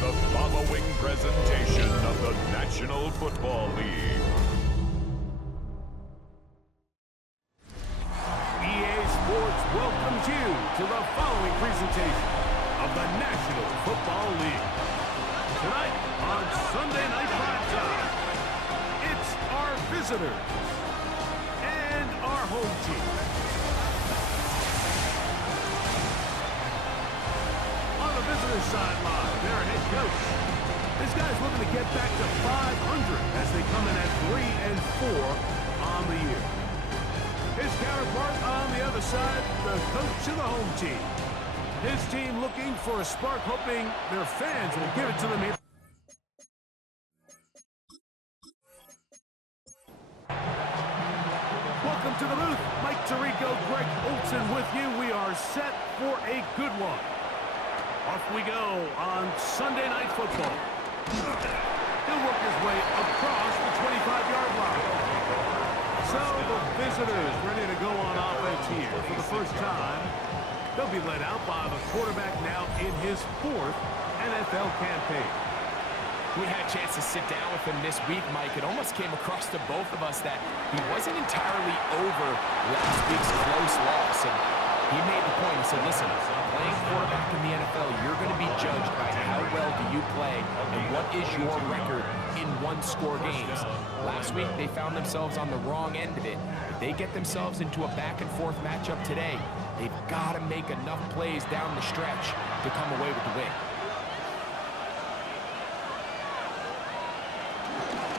the following presentation of the National Football League. EA Sports welcomes you to the following presentation of the National Football League. Tonight on Sunday Night Primetime, it's our visitors and our home team. On the visitors' sideline, their head coach. This guy's looking to get back to 500 as they come in at 3-4 on the year. His counterpart on the other side, the coach of the home team. His team looking for a spark, hoping their fans will give it to them here. Welcome to the booth. Mike Tirico, Greg Olson with you. We are set for a good one. Off we go on Sunday Night Football. He'll work his way across the 25-yard line. So the visitors ready to go on offense here for the first time. They'll be led out by the quarterback now in his 4th NFL campaign. We had a chance to sit down with him this week, Mike. It almost came across to both of us that he wasn't entirely over last week's close loss. And he made the point. He said, listen, playing quarterback in the NFL, you're going to be judged by how well do you play and what is your record in one-score games. Last week, they found themselves on the wrong end of it. If they get themselves into a back-and-forth matchup today, they've got to make enough plays down the stretch to come away with the win.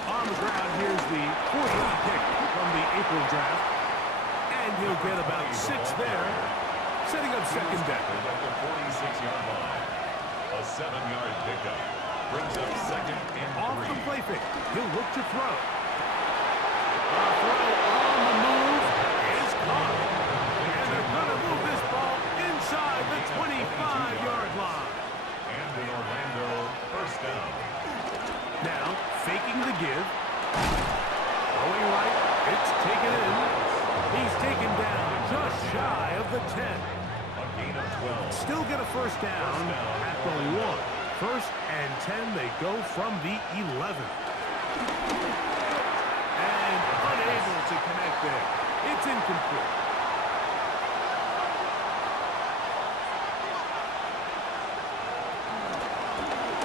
On the ground, here's the 4th pick from the April draft. And he'll get about 6 there, setting up second down. At the 46-yard line, a 7-yard pickup brings up second and 3. Off the play fake, he'll look to throw. The throw on the move is caught. And they're going to move this ball inside the 25-yard line. And an Orlando first down. Now, faking the give. Going right, it's taken in. He's taken down just shy of the 10. A gain of 12. Still get a first down at the 1. First and 10, they go from the 11. And unable to connect there. It's incomplete.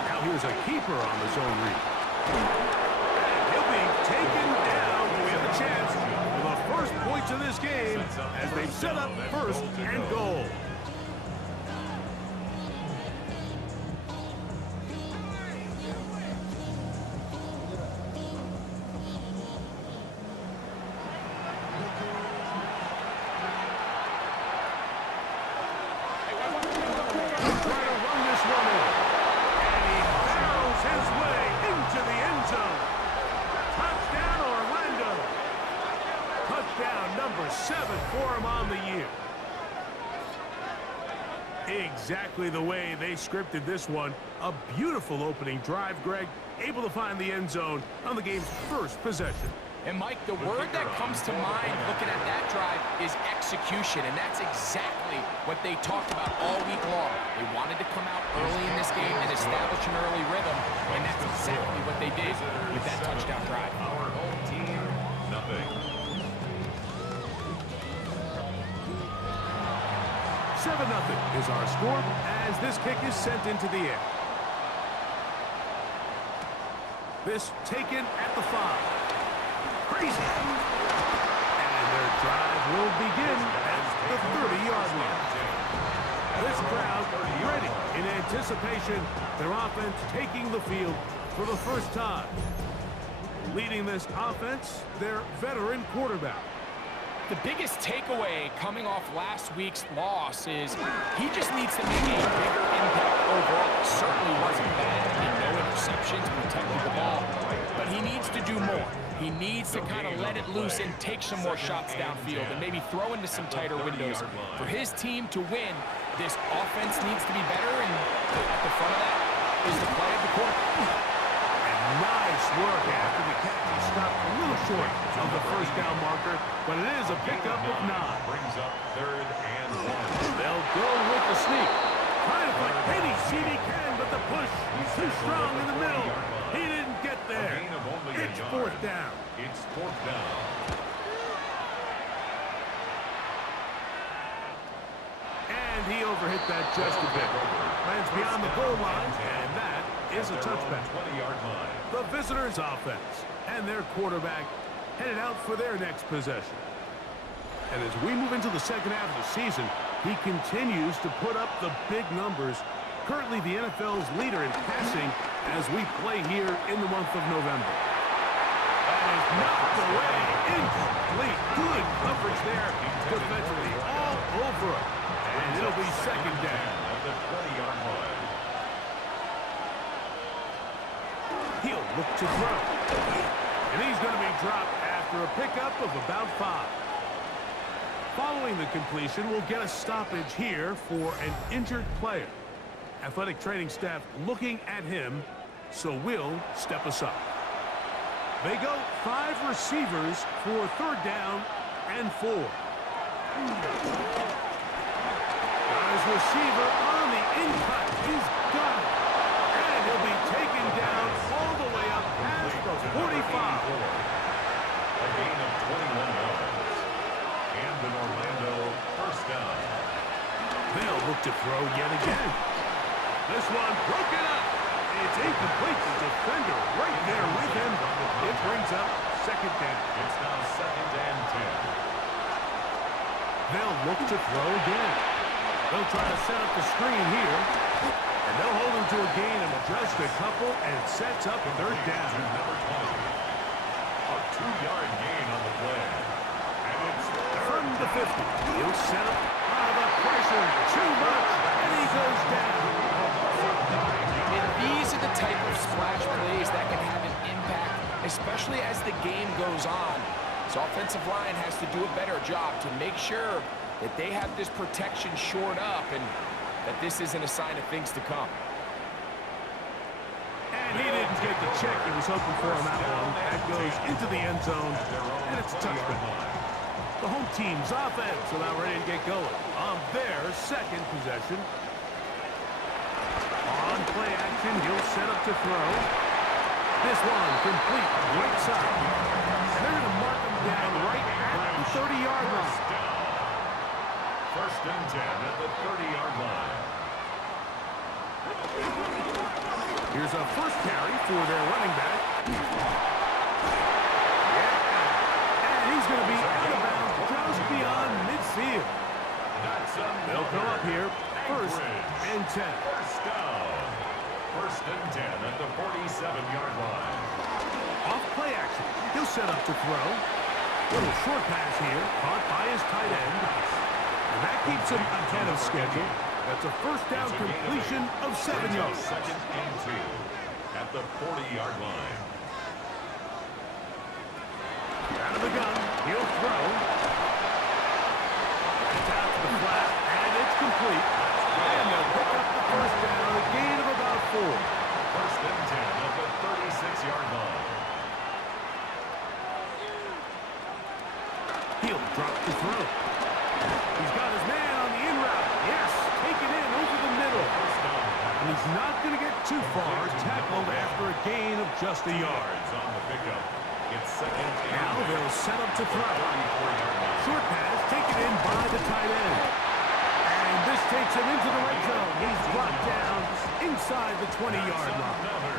Now here's a keeper on the zone read. And he'll be taken down with a chance for the first points of this game as they set up first and goal. Number 7 for him on the year. Exactly the way they scripted this one. A beautiful opening drive, Greg. Able to find the end zone on the game's first possession. And, Mike, the word that comes to mind looking at that drive is execution, and that's exactly what they talked about all week long. They wanted to come out early in this game and establish an early rhythm, and that's exactly what they did with that touchdown drive. Our home team, nothing. 7-0 is our score as this kick is sent into the air. This taken at the 5. Crazy. And their drive will begin at the 30-yard line. This crowd ready in anticipation. Their offense taking the field for the first time. Leading this offense, their veteran quarterback. The biggest takeaway coming off last week's loss is he just needs to make a bigger impact overall. It certainly wasn't bad. I mean, no interceptions, protected the ball. But he needs to do more. He needs to kind of let it loose and take some more shots downfield and maybe throw into some tighter windows. For his team to win, this offense needs to be better, and at the front of that is the play of the quarterback. Nice work after the catch. He stopped a little short of the first down marker, but it is a pickup of 9. Brings up 3rd and 1. They'll go with the sneak. Trying to find any seed he can, but the push. Too strong in the middle. He didn't get there. It's fourth down. It's fourth down. And he overhit that just a bit. Lands beyond the goal line, and that is a touchback. 20-yard line. The visitors' offense and their quarterback headed out for their next possession. And as we move into the second half of the season, he continues to put up the big numbers. Currently the NFL's leader in passing as we play here in the month of November. That is knocked away. Incomplete. Good coverage there defensively. All over it. And it'll be second down. At the 20-yard line. He'll look to throw. And he's going to be dropped after a pickup of about 5. Following the completion, we'll get a stoppage here for an injured player. Athletic training staff looking at him, so we'll step aside. They go 5 receivers for third down and 4. Got his receiver on the in-cut. He's got it. And he'll be taken down all the way up past the 45. A gain of 21 yards. And an Orlando first down. They'll look to throw yet again. This one broken up. It's incomplete. The defender right there with him. It brings up second down. It's now second and 10. They'll look to throw again. They'll try to set up the screen here. And they'll hold him to a gain of just a couple, and it sets up third down. Number 20. A 2-yard gain on the play. And it's From the 50. He'll set up. The pressure. Too much. And he goes down. And these are the type of splash plays that can have an impact, especially as the game goes on. This offensive line has to do a better job to make sure that they have this protection shored up and that this isn't a sign of things to come. And he didn't get the check he was hoping for on that one. That goes into the end zone, and it's a touchdown. The home team's offense are now ready to get going on their second possession. On play action, he'll set up to throw. This one complete, right side. And they're going to mark him down right at the 30-yard line. First and 10 at the 30-yard line. Here's a first carry for their running back. And he's going to be out of bounds just beyond midfield. They'll go up here, first and 10. First down. First and 10 at the 47-yard line. Off play action. He'll set up to throw. Little short pass here, caught by his tight end. And that keeps him ahead of schedule. That's a first down completion of 7 yards. Second and 2 at the 40-yard line. Out of the gun, he'll throw. It's out to the flat, and it's complete. And they'll pick up the first down, a gain of about 4. First and 10 at the 36-yard line. He'll drop the throw. He's got his man on the in route. Yes, take it in over the middle. And he's not going to get too far. Tackled after a gain of just a yard. Yards on the pickup. It's second and Now they'll set up to throw. 34-yard line. Short pass taken in by the tight end. And this takes him into the red zone. He's brought down inside the 20-yard line. Another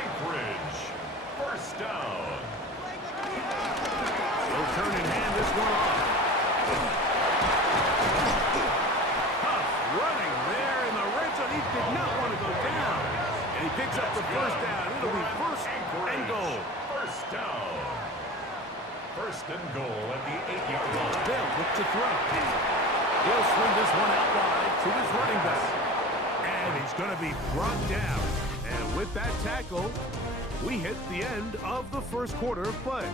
Anchorage. First down. They'll turn and hand this one off. Tough running there in the red zone. He did not want to go down. And he picks up the first down. It'll be first and goal. First down. First and goal at the 8-yard line. They'll look to throw. He'll swing this one out wide to his running back. And he's going to be brought down. And with that tackle, we hit the end of the first quarter of play.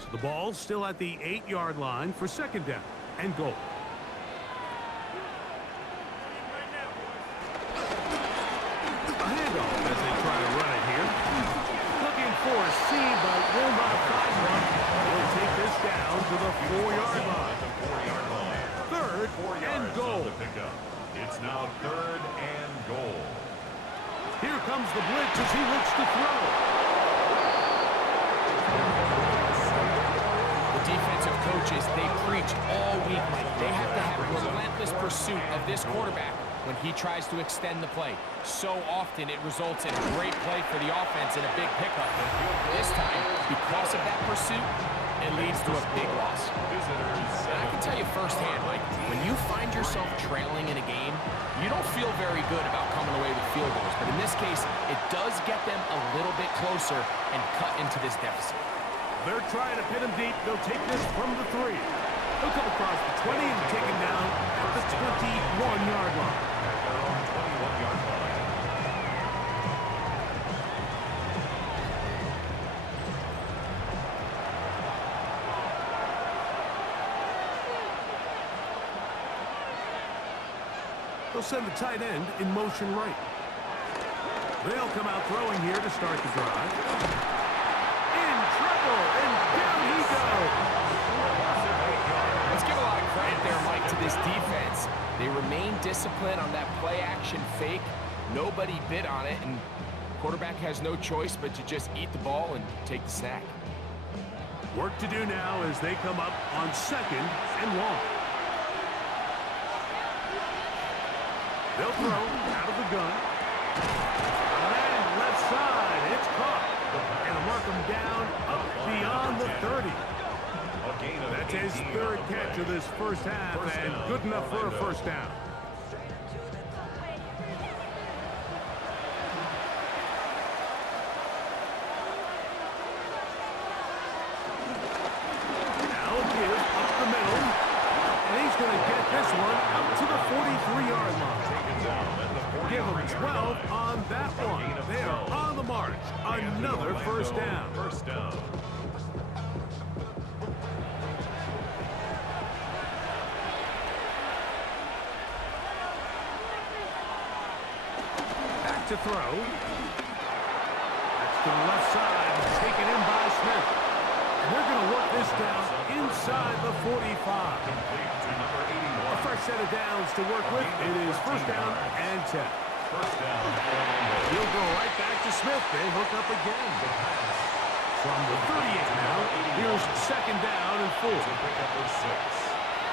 So the ball's still at the 8-yard line for second down and goal. A handoff as they try to run it here. Looking for a seam, but will not find now 3rd and goal. Here comes the blitz as he looks to throw. The defensive coaches, they preached all week, Mike. They have to have relentless pursuit of this quarterback when he tries to extend the play. So often it results in a great play for the offense and a big pickup. This time, because of that pursuit, it leads to a big loss. And I can tell you firsthand, Mike, when you find yourself trailing in a game, you don't feel very good about coming away with field goals. But in this case, it does get them a little bit closer and cut into this deficit. They're trying to pin him deep. They'll take this from the 3. He'll come across the 20 and take him down at the 21-yard line. At their own 21-yard line. They'll send the tight end in motion right. They'll come out throwing here to start the drive. In trouble, and down he goes. Let's give a lot of credit there, Mike, to this defense. They remain disciplined on that play-action fake. Nobody bit on it, and quarterback has no choice but to just eat the ball and take the sack. Work to do now as they come up on 2nd and long. They'll throw out of the gun. And left side, it's caught. And they'll mark him down up beyond the 30. That's his 3rd catch of this first half, and good enough for a first down. Now give up the middle, and he's going to get this one up to the 43-yard line. Give them 12 on that one. They are on the march. Another first down. First down. Back to throw. That's to the left side. Taken in by Smith. And they're going to work this down inside the 45. A fresh set of downs to work with. It is first down and 10. First down. He'll go right back to Smith. They hook up again. From the 38 now, here's 2nd down and 4. Pick up with 6.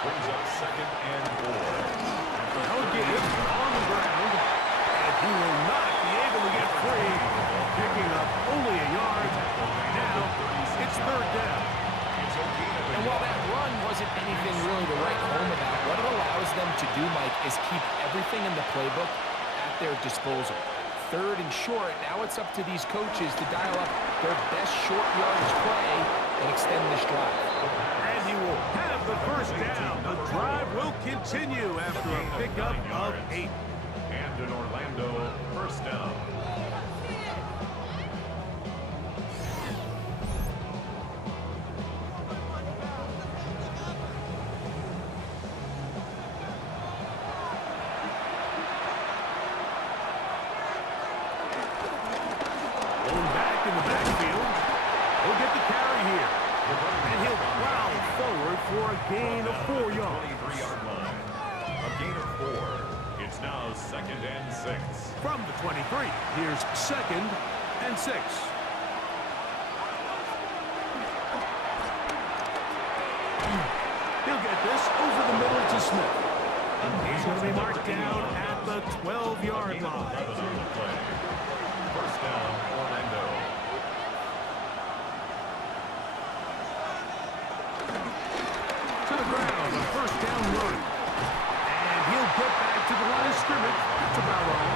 Brings up 2nd and 4. Now give on the ground. And he will not be able to get free. Picking up only a yard. Now it's 3rd down. And while that run wasn't anything really to write home about, what it allows them to do, Mike, is keep everything in the playbook at their disposal. 3rd and short, now it's up to these coaches to dial up their best short yardage play and extend this drive. And he will have the first down. The drive will continue after a pickup of 8. And an Orlando first down. In the backfield, he'll get the carry here, and he'll plow forward for a gain of 4 yards. 23-yard line. A gain of 4. It's now 2nd and 6. From the 23, here's 2nd and 6. He'll get this over the middle to Smith. He's going to be marked down at the 12-yard line. First down, Orlando. To the ground, a first down run. And he'll get back to the line of scrimmage. That's about all.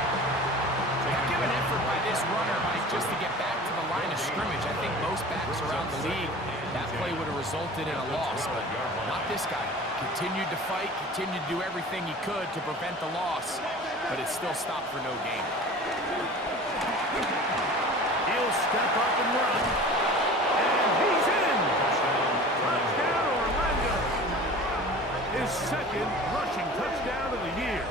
Give an effort by this runner, Mike, just to get back to the line of scrimmage. I think most backs around the league, that play would have resulted in a loss, but not this guy. Continued to fight, continued to do everything he could to prevent the loss, but it still stopped for no gain. He'll step up and run. And he's in. Touchdown, Orlando. His 2nd rushing touchdown of the year.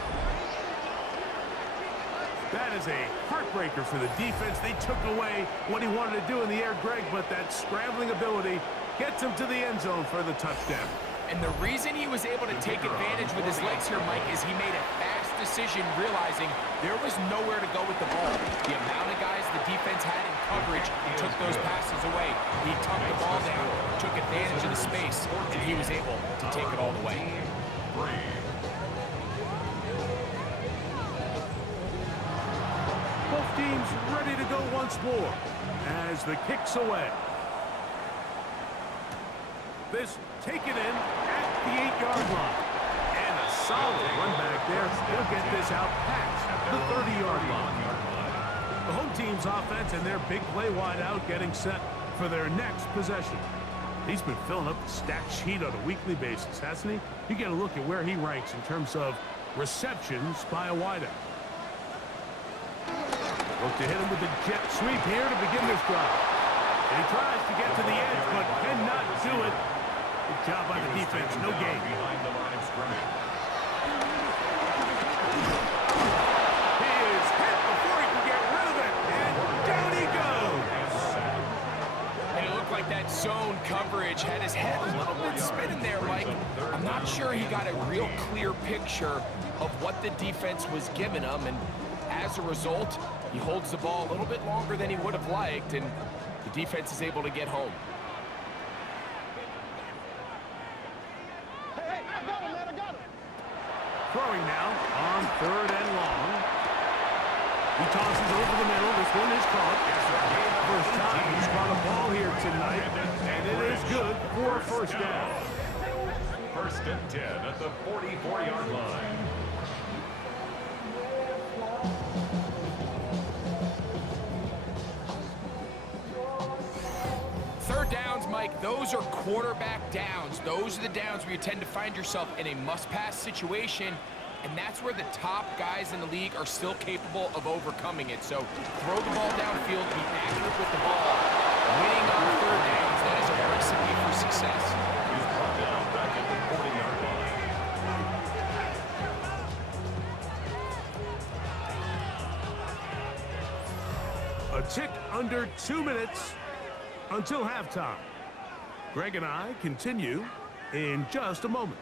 That is a heartbreaker for the defense. They took away what he wanted to do in the air, Greg, but that scrambling ability gets him to the end zone for the touchdown. And the reason he was able to take advantage with his legs here, Mike, is he made a fast decision realizing there was nowhere to go with the ball. The amount of guys the defense had in coverage took those passes away. He tucked the ball down, took advantage of the space, and he was able to take it all the way. Both teams ready to go once more as the kick's away. This taken in at the 8-yard line. And a solid run back there. He'll get this out past the 30-yard line. The home team's offense and their big play wide out getting set for their next possession. He's been filling up the stat sheet on a weekly basis, hasn't he? You get a look at where he ranks in terms of receptions by a wideout. Look to hit him with the jet sweep here to begin this drive. And he tries to get to the edge, but cannot do it. Good job by the defense. No gain. Behind the line of scrimmage. He is hit before he can get rid of it. And down he goes. And it looked like that zone coverage had his head a little bit spinning there, Mike. I'm not sure he got a real clear picture of what the defense was giving him, and as a result, he holds the ball a little bit longer than he would have liked, and the defense is able to get home. Throwing now on 3rd and long. He tosses over the middle. This one is caught. First time he's caught a ball here tonight, and it is good for a first down. 1st and 10 at the 44-yard line. Third downs, Mike, those are quarterback downs. Those are the downs where you tend to find yourself in a must-pass situation, and that's where the top guys in the league are still capable of overcoming it. So throw the ball downfield, be accurate with the ball. Winning on 3rd downs, that is a recipe for success. He's brought down back at the 40-yard line. A tick under 2 minutes until halftime. Greg and I continue in just a moment.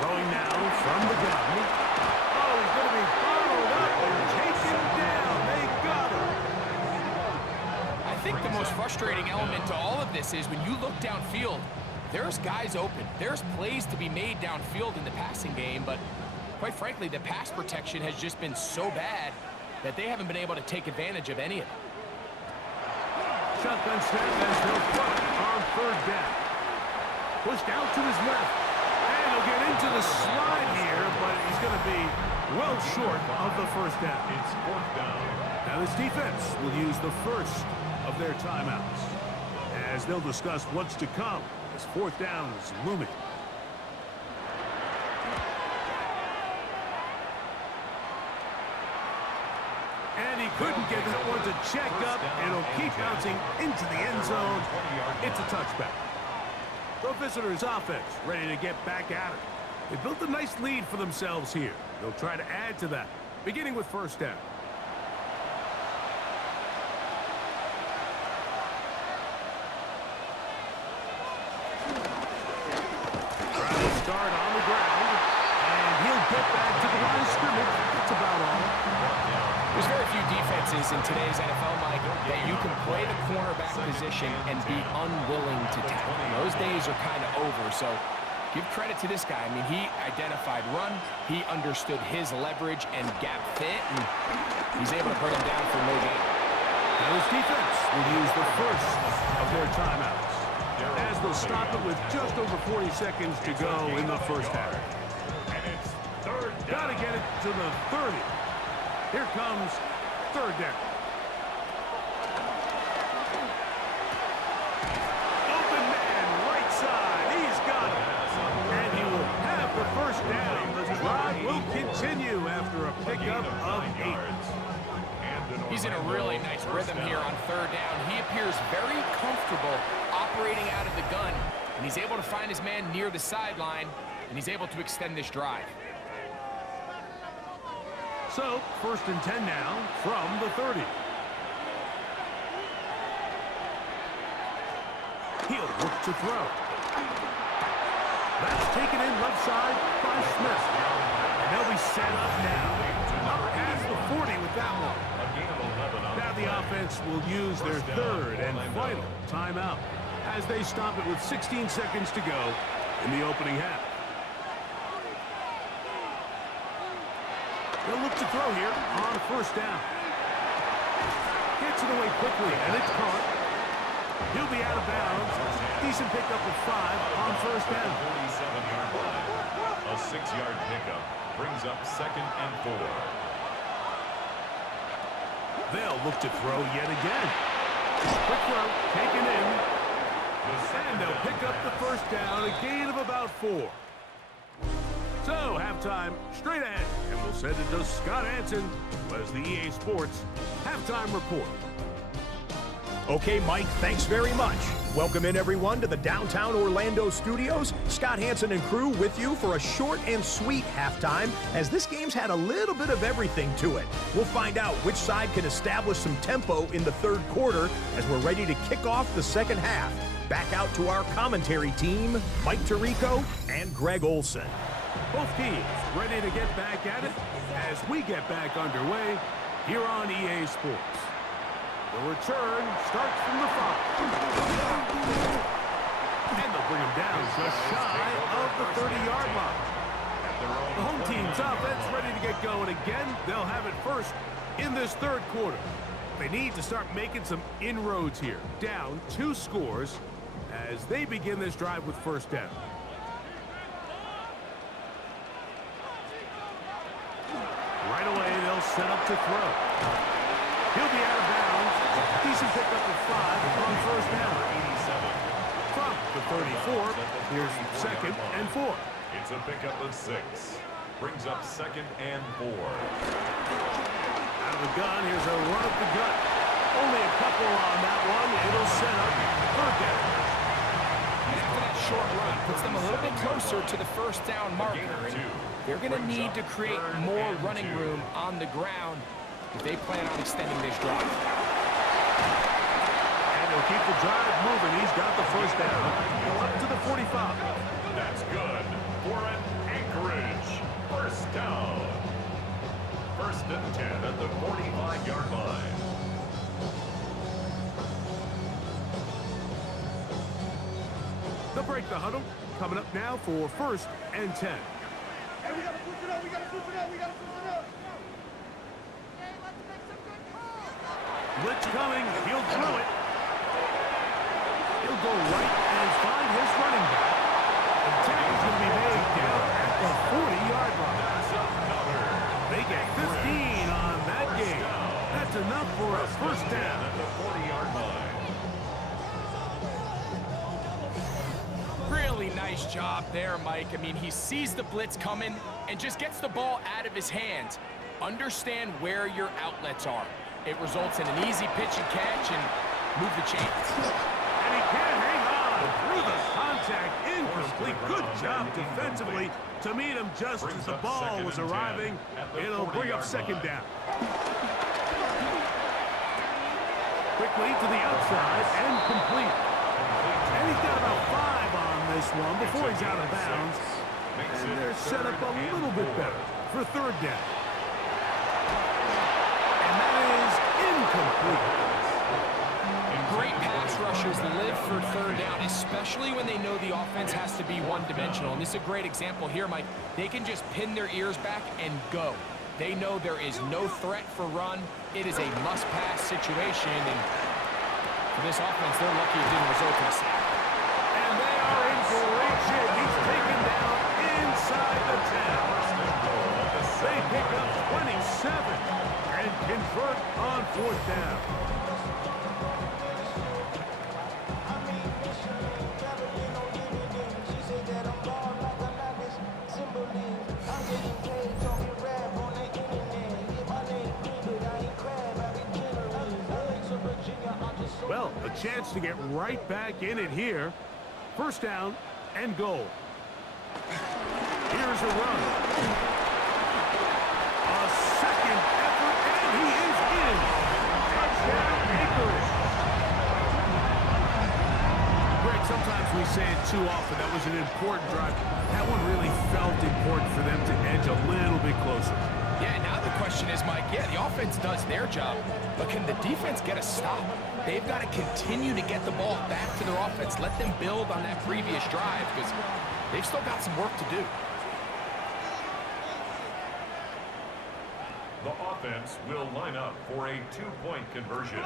Throwing now from the gun. Oh, he's going to be followed up and taken down. They got him. I think the most frustrating element to all of this is when you look downfield, there's guys open. There's plays to be made downfield in the passing game, but quite frankly, the pass protection has just been so bad that they haven't been able to take advantage of any of it. Shotgun snap as they'll put it on 3rd down. Pushed out to his left. And he'll get into the slide here, but he's going to be well short of the first down. It's 4th down. Now this defense will use the first of their timeouts as they'll discuss what's to come as 4th down is looming. And he couldn't get that one to check up, and it'll keep bouncing into the end zone. It's a touchback. The visitors' offense ready to get back at it. They built a nice lead for themselves here. They'll try to add to that, beginning with 1st down. Trying to start on the ground, and he'll get back to the line of scrimmage. That's about all. There's very few defenses in today's NFL, Mike, that you can play the cornerback position and be unwilling to tackle. Those days are kind of over, so give credit to this guy. I mean, he identified run, he understood his leverage and gap fit, and he's able to bring him down for no gain. Now this defense will use the first of their timeouts as they'll stop it with just over 40 seconds to go in the first half. And it's 3rd down. Got to get it to the 30. Here comes 3rd down. Open man, right side. He's got it. And he will have the first down. The drive will continue after a pickup of 8. He's in a really nice rhythm here on 3rd down. He appears very comfortable operating out of the gun, and he's able to find his man near the sideline, and he's able to extend this drive. So, 1st and 10 now from the 30. He'll look to throw. That's taken in left side by Smith. And they'll be set up now. Up past the 40 with that one. Now the offense will use their third and final timeout as they stop it with 16 seconds to go in the opening half. They'll look to throw here on first down. Gets it away quickly, and it's caught. He'll be out of bounds. Decent pickup of 5 on first down. 47-yard line. A 6-yard pickup brings up 2nd and 4. They'll look to throw yet again. Quick throw, taken in. And they'll pick up the first down, a gain of about 4. So, halftime straight ahead. And we'll send it to Scott Hansen as the EA Sports Halftime Report. Okay, Mike, thanks very much. Welcome in, everyone, to the downtown Orlando studios. Scott Hansen and crew with you for a short and sweet halftime, as this game's had a little bit of everything to it. We'll find out which side can establish some tempo in the third quarter as we're ready to kick off the second half. Back out to our commentary team, Mike Tirico and Greg Olson. Both teams ready to get back at it as we get back underway here on EA Sports. The return starts from the 5. And they'll bring him down just shy of the 30-yard line. The home team's offense ready to get going again. They'll have it first in this third quarter. They need to start making some inroads here. Down 2 scores as they begin this drive with first down. Right away, they'll set up to throw. He'll be out of bounds. Decent pickup of 5 on first down. From the 34, here's 2nd and 4. It's a pickup of 6. Brings up 2nd and 4. Out of the gun, here's a run up the gut. Only a couple on that one. It'll set up third down. After that short run, puts them a little bit closer to the first down marker. They're going to need to create more running room on the ground if they plan on extending this drive. And they'll keep the drive moving. He's got the first down. Up to the 45. That's good for an Anchorage first down. 1st and 10 at the 45-yard line. They'll break the huddle. Coming up now for 1st and 10. Hey, we gotta push it up, we gotta push it up, we gotta push it up. Blitz coming. He'll throw it. He'll go right and find his running back. The tackle's going to be made down at the 40-yard line. They get 15 on that game. That's enough for a first down. At the 40-yard line. Really nice job there, Mike. I mean, he sees the blitz coming and just gets the ball out of his hands. Understand where your outlets are. It results in an easy pitch and catch and move the chains. And he can't hang on through the contact. Incomplete. Good job defensively to meet him just as the ball was arriving. It'll bring up 2nd down. Quickly to the outside and complete. And he's got about 5 on this one before he's out of bounds. And they're set up a little bit better for 3rd down. And that is incomplete. Great pass rushers live for 3rd down, especially when they know the offense has to be one-dimensional. And this is a great example here, Mike. They can just pin their ears back and go. They know there is no threat for run. It is a must-pass situation. And for this offense, they're lucky it didn't result in a sack. And they are in great shape. He's taken down inside the 10. They pick up 27 and convert on 4th down. Well, a chance to get right back in it here. First down and goal. Here's a run. A second effort, and he is in. Touchdown, Anchorage. Great we say it too often, that was an important drive. That one really felt important for them to edge a little bit closer. Yeah, now the question is, Mike, yeah, the offense does their job, but can the defense get a stop? They've got to continue to get the ball back to their offense. Let them build on that previous drive because they've still got some work to do. The offense will line up for a two-point conversion.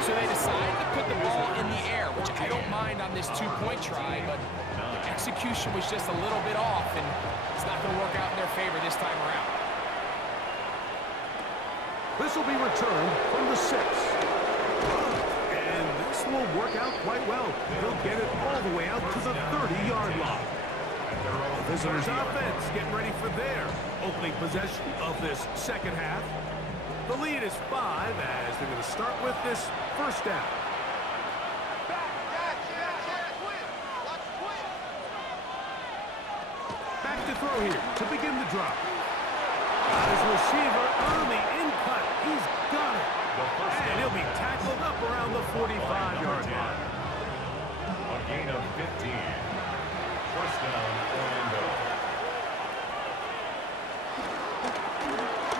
So they decide to put the ball in the air, which I don't mind on this two-point try, but the execution was just a little bit off, and it's not going to work out in their favor this time around. This will be returned from the 6. And this will work out quite well. He'll get it all the way out to the 30-yard line. The visitors' offense getting ready for their opening possession of this second half. The lead is 5 as they're going to start with this first down. Back to throw here to begin the drop. Got his receiver on the in-cut. He's got it. And he'll be tackled up around the 45-yard line. A gain of 15. First down, Orlando.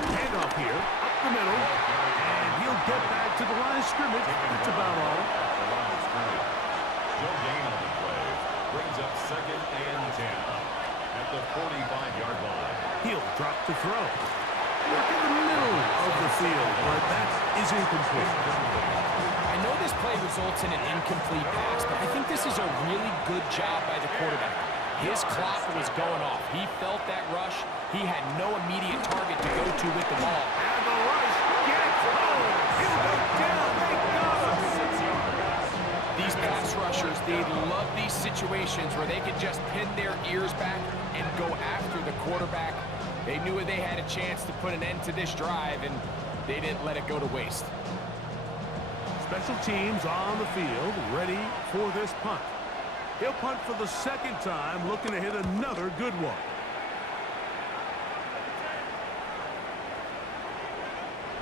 Handoff here, up the middle, and he'll get back to the line of scrimmage. That's about all. The line of scrimmage. No gain on the play. Brings up second and 10 at the 45-yard line. He'll drop to throw. Look in the middle of the field, but that is incomplete. I know this play results in an incomplete pass, but I think this is a really good job by the quarterback. His clock was going off. He felt that rush. He had no immediate target to go to with the ball. And the rush gets home. He'll go down. They got him. These pass rushers, they love these situations where they can just pin their ears back and go after the quarterback. They knew they had a chance to put an end to this drive, and they didn't let it go to waste. Special teams on the field, ready for this punt. He'll punt for the second time, looking to hit another good one.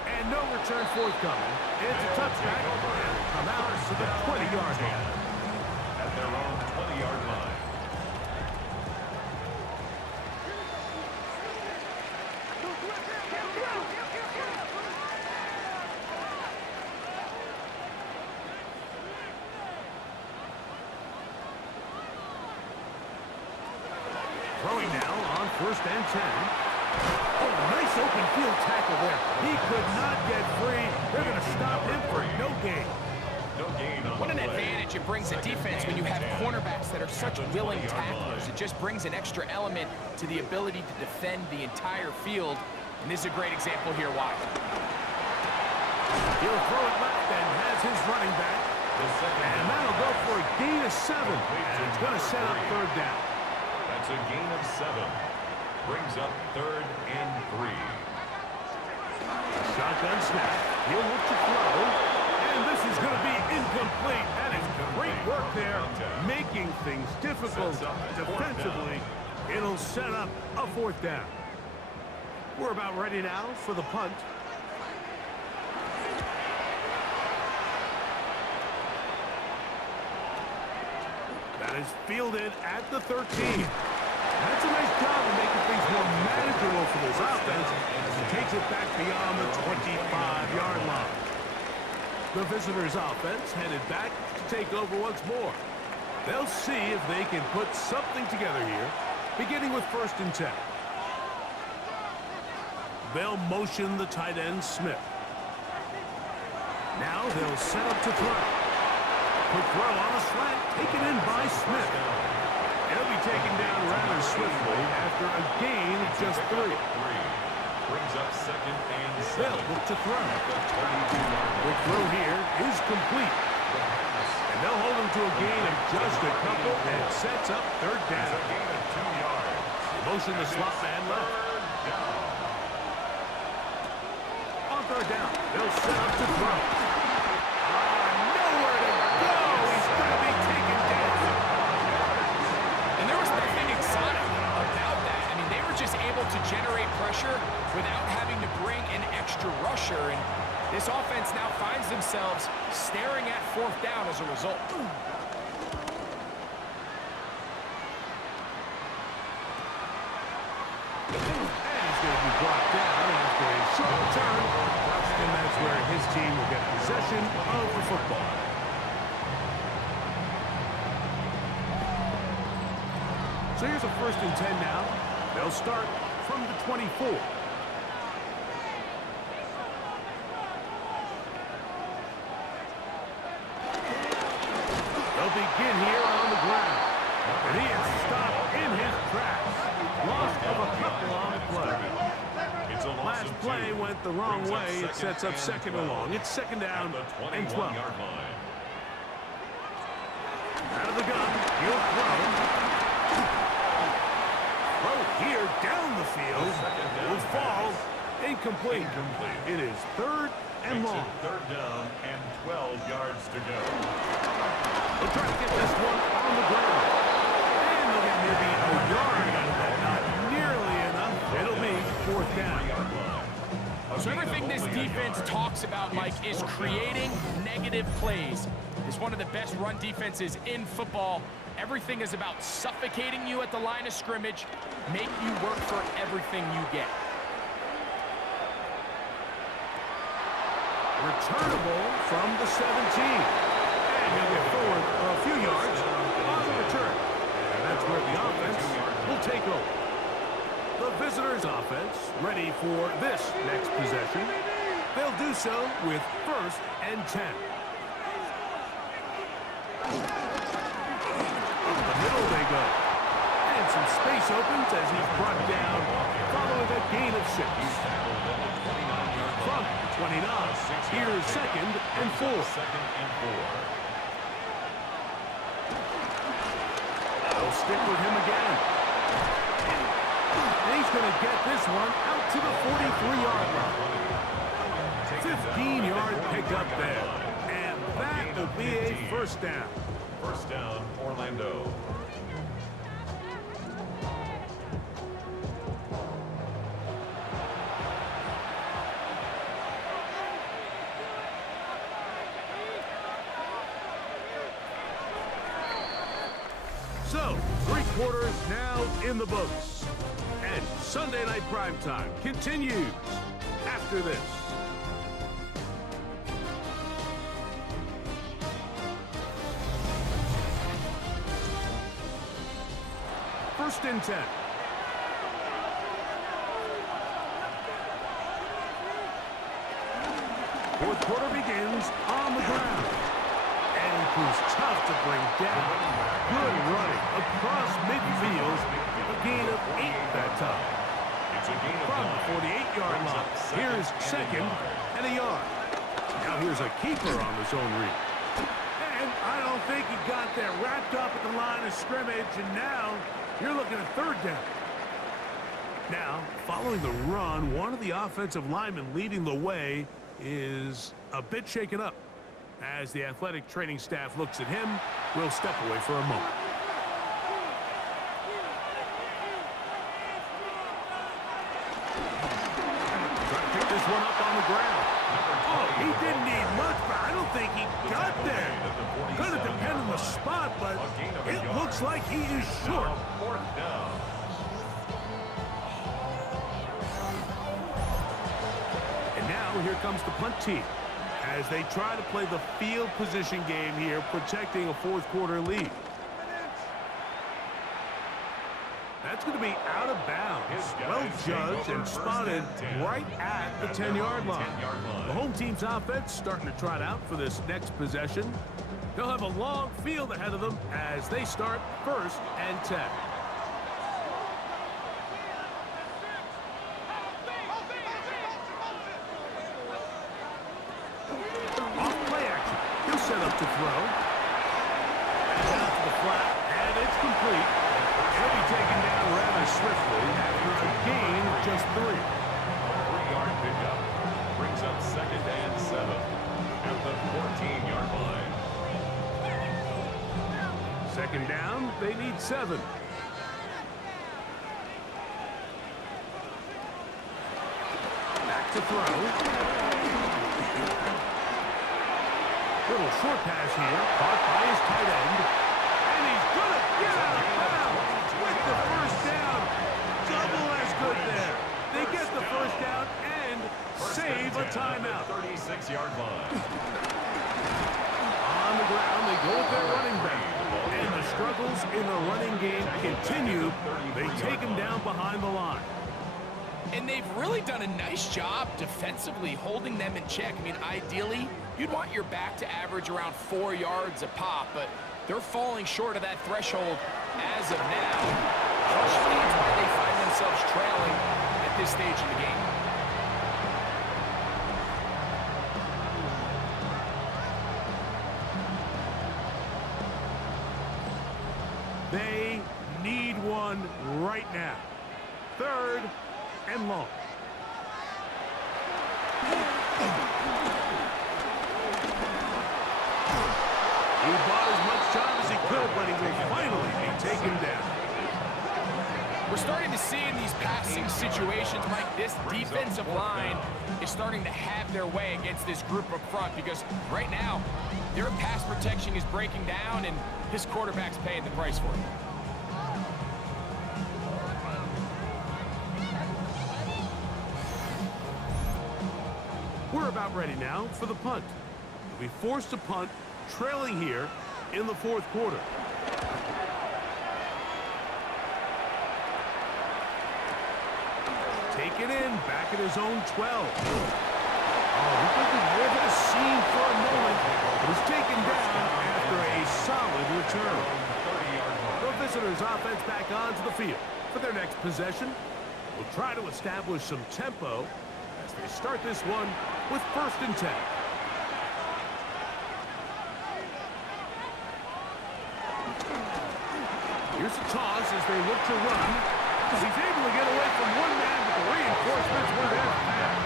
And no return forthcoming. It's a touchback. And come out to the 20-yard line. At their own 20-yard line. Throwing now on first and 10. Oh, nice open field tackle there. He could not get free. They're going to stop him for no gain. No gain on What an the play. advantage it brings a defense when you have cornerbacks that are such willing tacklers. It just brings an extra element to the ability to defend the entire field. And this is a great example here why. He'll throw it left and has his running back. And that'll go for a gain of 7. And it's going to set up third down. That's a gain of 7. Brings up third and 3. Shotgun snap. He'll look to throw. And this is going to be incomplete. That is great work there, making things difficult defensively. It'll set up a fourth down. We're about ready now for the punt. That is fielded at the 13. That's a nice job of making things more manageable for this offense as he takes it back beyond the 25-yard line. The visitors' offense headed back to take over once more. They'll see if they can put something together here, beginning with first and 10. They'll motion the tight end, Smith. Now they'll set up to throw. Quick throw on a slant, taken in by Smith. He'll be taken down rather swiftly after a gain of just 3. Brings up second and 7. They'll look to throw. Quick throw here is complete. And they'll hold him to a gain of just a couple and sets up third down. A gain of 2 yards. Motion the slot man left. On third down, they'll set up to throw. Nowhere to go. He's going to be taken down. And there was nothing exotic about that. I mean, they were just able to generate pressure without having to bring an extra rusher. And This offense now finds themselves staring at fourth down as a result. Brought down after a short return, and that's where his team will get possession of the football. So here's a 1st and 10 now. They'll start from the 24. They'll begin here on the ground, and he is stopped in his tracks. Loss of a couple on the play. Last play went the wrong way. It sets up 2nd and long. It's 2nd down and 12. Out of the gun. He'll throw. Throw here down the field. Will fall. Incomplete. It is 3rd and long. 3rd down and 12 yards to go. They'll try to get this one on the ground. And they'll get maybe a yard out of that. Not nearly enough. It'll be 4th down. So everything this defense talks about, Mike, is creating negative plays. It's one of the best run defenses in football. Everything is about suffocating you at the line of scrimmage, make you work for everything you get. Returnable from the 17. And he'll get forward a few yards on the return. And that's where the offense will take over. The visitors' offense ready for this next possession. They'll do so with 1st and 10. Up the middle they go. And some space opens as he's brought down following a gain of 6. From the 29, here's 2nd and 4. They'll stick with him again. And he's going to get this one out to the 43-yard line. 15-yard pickup there. And that will be a 1st down. 1st down, Orlando. So, 3 quarters now in the books. And Sunday Night Primetime continues after this. First and 10. Fourth quarter begins on the ground. And it proves tough to bring down. Good running across midfield. A gain of 8 that time. From the 48-yard line, here's 2nd and a yard. Now here's a keeper on the zone read. And I don't think he got there wrapped up at the line of scrimmage, and now you're looking at 3rd down. Now, following the run, one of the offensive linemen leading the way is a bit shaken up. As the athletic training staff looks at him, we'll step away for a moment. Trying to pick this one up on the ground. Oh, he didn't need much, but I don't think he got there. Going to depend on the spot, but it looks like he is short. 4th down. And now here comes the punt team as they try to play the field position game here, protecting a 4th quarter lead. That's going to be out of bounds. Well judged and spotted right at the 10-yard line. The home team's offense starting to trot out for this next possession. They'll have a long field ahead of them as they start 1st and 10. Off play action. He'll set up to throw. And out to the flat, and it's complete. He'll be taken down rather swiftly after a gain of just 3. 3-yard pickup brings up 2nd and 7 at the 14-yard line. 2nd down, they need 7. Back to throw. Little short pass here, caught by his tight end. And he's going to get out of bounds with the first down. Double as good there. They get the first down and save a timeout. 36-yard line. On the ground, they go with their running back. And the struggles in the running game continue. They take him down behind the line. And they've really done a nice job defensively holding them in check. I mean, ideally, you'd want your back to average around 4 yards a pop, but they're falling short of that threshold as of now. Partially, that's why they find themselves trailing at this stage in the game. They need one right now. 3rd and long. He bought as much time as he could, but he will finally be taken down. We're starting to see in these passing situations, Mike, this defensive line is starting to have their way against this group up front because right now, their pass protection is breaking down and his quarterback's paying the price for it. We're about ready now for the punt. They'll be forced to punt, trailing here in the 4th quarter. Take it in, back at his own 12. Oh, we could be living a scene for a moment. It was taken down after a solid return. The visitors' offense back onto the field for their next possession. We'll try to establish some tempo as they start this one with 1st and 10. Here's a toss as they look to run. He's able to get away from one man, but the reinforcements were there fast.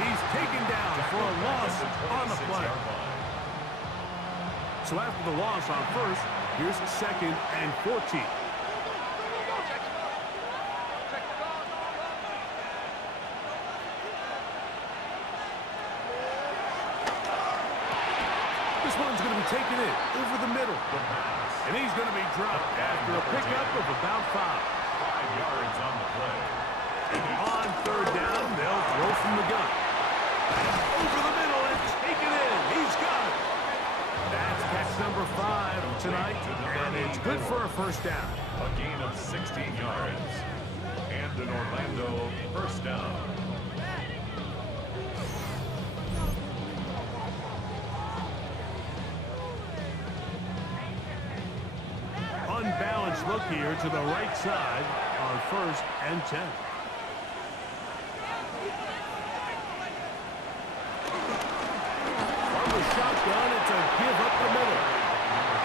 He's taken down for a loss on the play. So after the loss on 1st, here's 2nd and 14. This one's going to be taken in over the middle. And he's going to be dropped after a pickup of about 5. 5 yards on the play. On 3rd down, they'll throw from the gun. Over the middle and take it in. He's got it. That's catch number 5 tonight, and it's good for a 1st down. A gain of 16 yards. And an Orlando 1st down. Unbalanced look here to the right side on 1st and 10. From the shotgun, it's a give up the middle.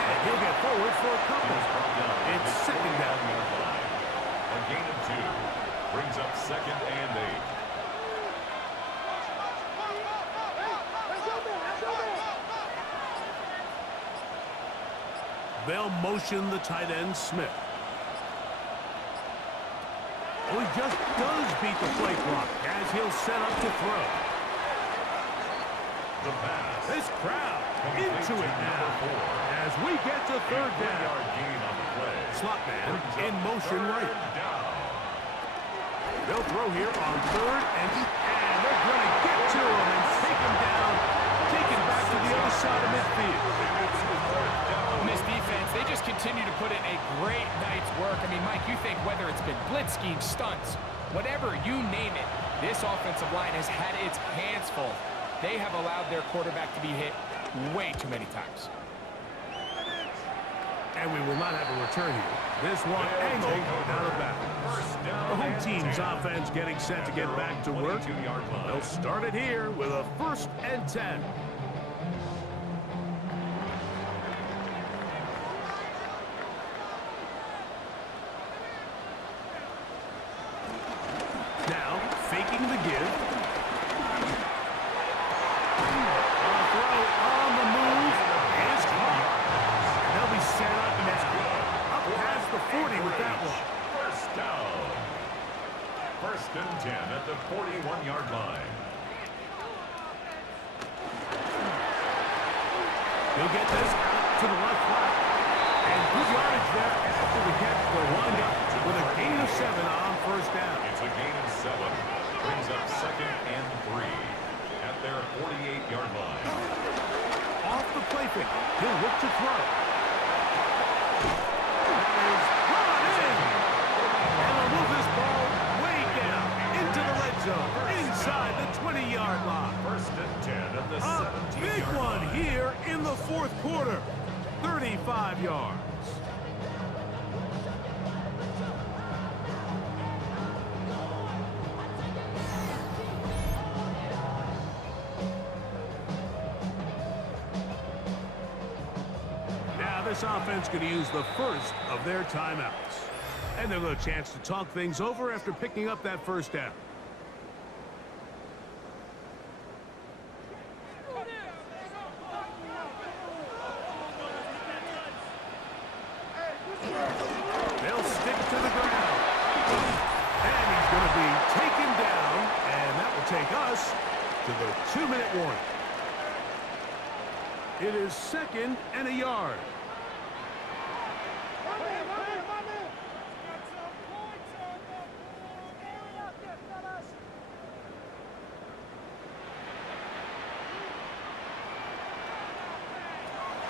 And he'll get forward for a couple. It's 2nd down. A gain of 2. Brings up 2nd and 8. They'll motion the tight end, Smith. Oh, he just does beat the play clock as he'll set up to throw. The pass. This crowd into it now as we get to 3rd down. 1-yard gain on the play. Slot man in motion right. Down. They'll throw here on 3rd and they're going to get to him and take him down, take him back to the other side of midfield. On this defense, they just continue to put in a great night's work. I mean, Mike, you think whether it's been blitz schemes, stunts, whatever you name it, this offensive line has had its hands full. They have allowed their quarterback to be hit way too many times. And we will not have a return here. This one angled out of bounds. The home team's offense getting set to get back to work. They'll start it here with a 1st and 10. Now, faking the give. A throw on the move is caught. And they'll be set up now. Up past the 40 with that one. 1st down. 1st and 10 at the 41-yard line. get this out to the left flat. And good yardage there after the catch. They'll wind up with a gain of 7 on first down. It's a gain of 7. Brings up 2nd and 3 at their 48-yard line. Off the play fake. He'll look to throw. That is brought in. And they'll move this ball way down into the red zone. Inside the 20-yard line. 1st and 10 at the A 17-yard big one line. here in the fourth quarter. 35 yards. Now this offense going to use the first of their timeouts. And they'll get a chance to talk things over after picking up that first down. They'll stick to the ground. And he's going to be taken down. And that will take us to the 2-minute warning. It is 2nd and a yard.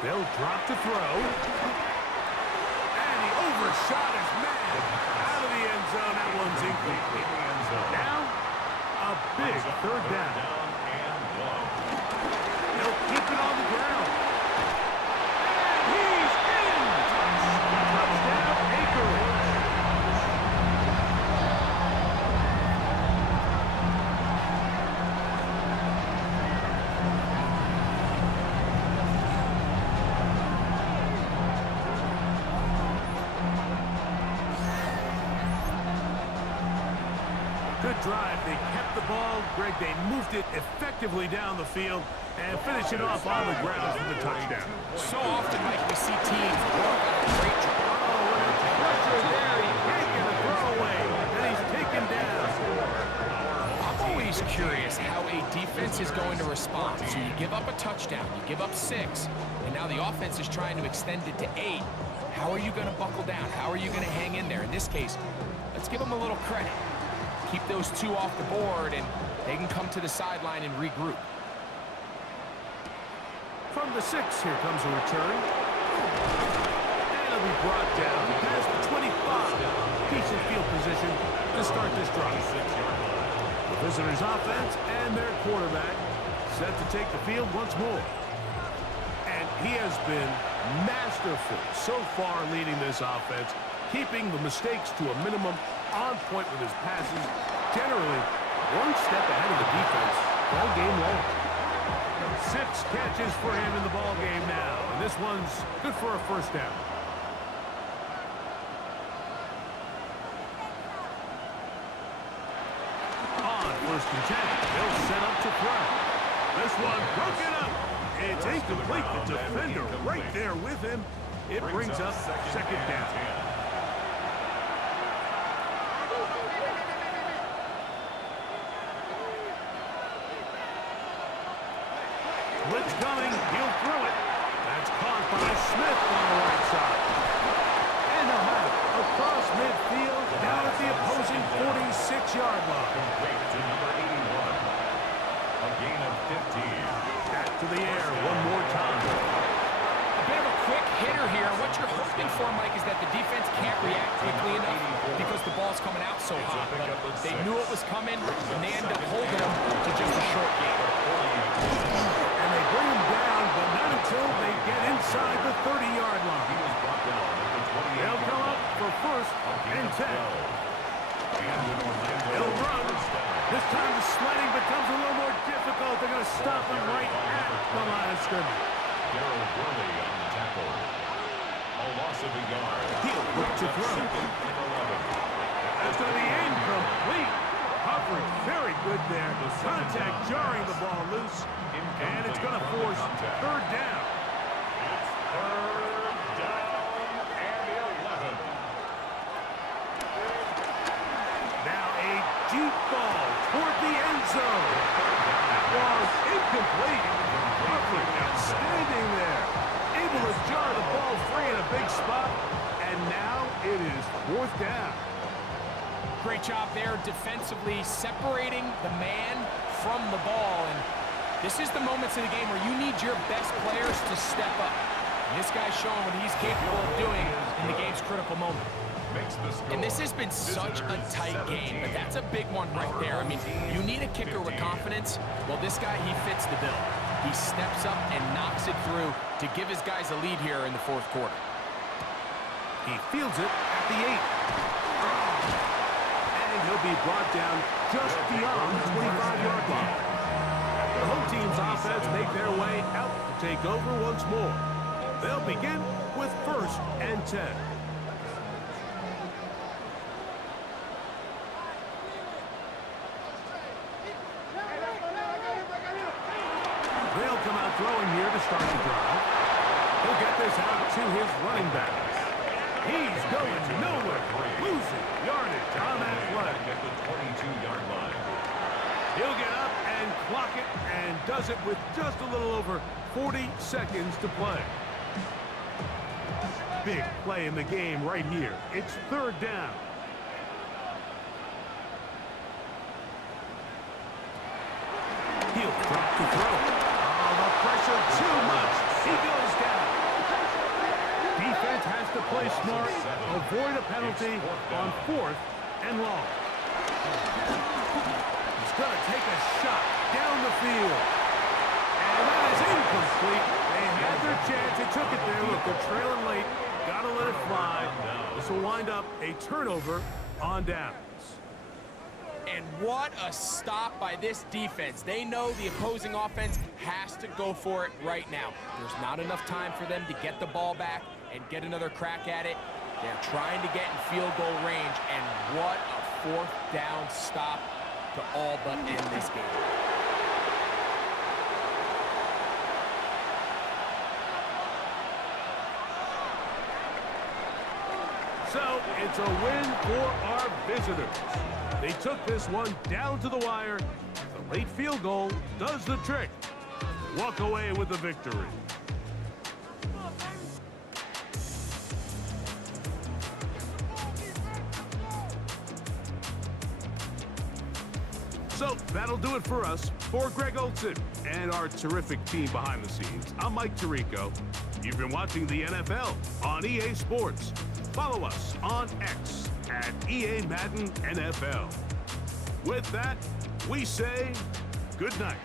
They'll drop to throw. And he overshot his man. Out of the end zone. That one's incomplete. Now, a big third down. They'll keep it on the ground. And he's in. Touchdown, Anchorage. Good drive. They kept the ball. Greg, they moved it effectively down the field and finish it off on the ground for the touchdown. So often, Mike, we see teams work on a great drive. Oh, and it's pressure there. He's making a throwaway, and he's taken down. I'm always curious how a defense is going to respond. So you give up a touchdown, you give up 6, and now the offense is trying to extend it to 8. How are you going to buckle down? How are you going to hang in there? In this case, let's give them a little credit. Keep those 2 off the board, and they can come to the sideline and regroup. From the 6, here comes a return. And it'll be brought down past the 25. Decent field position to start this drive. The visitors' offense and their quarterback set to take the field once more. And he has been masterful so far leading this offense, keeping the mistakes to a minimum, on point with his passes, generally one step ahead of the defense all game long. 6 catches for him in the ball game now, and this one's good for a first down. On 1st and 10, they'll set up to throw. This one broken up. It's incomplete. The defender right there with him. It brings up 2nd down. Blitz coming. He'll throw it. That's caught by Smith on the right side. And he'll have it across midfield down at the opposing 46-yard line. Complete to number 81. A gain of 15. Back to the air one more time. A bit of a quick hitter here. What you're hoping for, Mike, is that the defense can't react quickly enough because the ball's coming out so hot. But they knew it was coming, and they end up holding them to just a short game. And they bring him down, but not until they get inside the 30-yard line. They'll come up for 1st and 10. They'll run. This time the sledding becomes a little more difficult. They're going to stop him right at the line of scrimmage. Darryl Worley on the tackle. A loss of a yard. He'll look to throw. That's going to be incomplete. Coverage very good there. Contact jarring the ball loose. And it's going to force 3rd down. It's 3rd down and 11. Now a deep ball toward the end zone. That was incomplete. Coverage outstanding there. big spot, and now it is 4th down. Great job there defensively, separating the man from the ball. And this is the moments of the game where you need your best players to step up. And this guy's showing what he's capable of doing in the game's critical moment. And this has been such a tight game, but that's a big one right there. I mean, you need a kicker with confidence. Well, this guy, he fits the bill. He steps up and knocks it through to give his guys a lead here in the 4th quarter. He fields it at the 8. And he'll be brought down just beyond the 25-yard line. The home team's offense make their way out to take over once more. They'll begin with 1st and 10. They'll come out throwing here to start the drive. He'll get this out to his running backs. He's going nowhere, losing yardage on that play. At the 22-yard line. He'll get up and clock it, and does it with just a little over 40 seconds to play. Big play in the game right here. It's 3rd down. He'll drop to throw. Oh, the pressure too much. He goes down. Defense has to play smart, avoid a penalty on 4th and long. He's going to take a shot down the field. And that is incomplete. They had their chance. They took it there. Look, they're trailing late. Got to let it fly. This will wind up a turnover on downs. And what a stop by this defense. They know the opposing offense has to go for it right now. There's not enough time for them to get the ball back and get another crack at it. They're trying to get in field goal range, and what a 4th down stop to all but end this game. So it's a win for our visitors. They took this one down to the wire. The late field goal does the trick. Walk away with the victory. So that'll do it for us. For Greg Olson and our terrific team behind the scenes, I'm Mike Tirico. You've been watching the NFL on EA Sports. Follow us on X at EA Madden NFL. With that, we say good night.